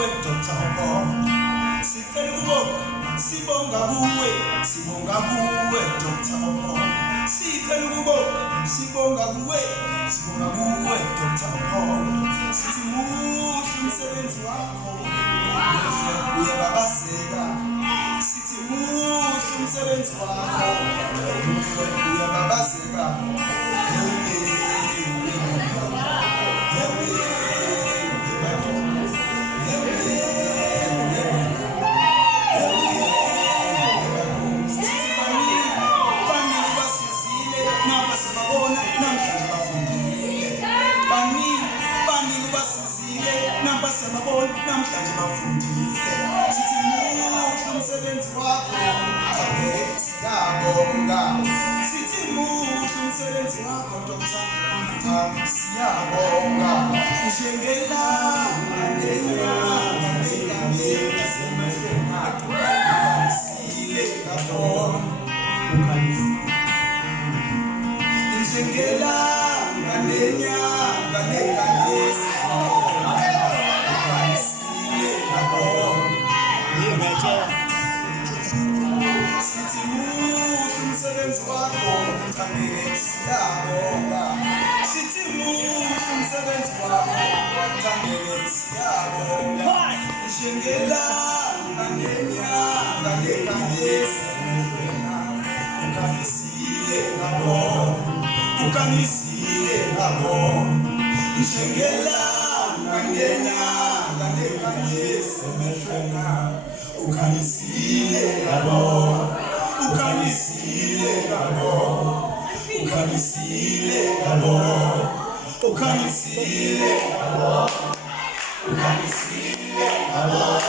kuwe Dr. Obo. Sicela ukubonga, sibonga kuwe Dr. Obo. Sicela ukubonga, sibonga kuwe Dr. Obo. Sithi muhle umsebenzi wakho, uyababazela. Sithi muhle umsebenzi wakho, uyababazela. Namhlanje bafundile sithi muhle umsebenzi wakho, siyabonga. Sithi muhle umsebenzi wakho Dr. Siyabonga. Njengelanga lenyanga lenyanga semehlweni akho, ukhanyisile ngabona. Njengelanga lenyanga lenyanga sithi muhle umsebenzi wakho, siyabonga. Sithi muhle umsebenzi wakho, siyabonga. Njengelanga lenyanga lenyanga ukhanyisile ngabona, ukhanyisile ngabona. Njengelanga lenyanga lenyanga ukhanyisile ngabona, ukhanyisile ngabona, ukhanyisile ngabona, ukhanyisile ngabona, ukhanyisile ngabona.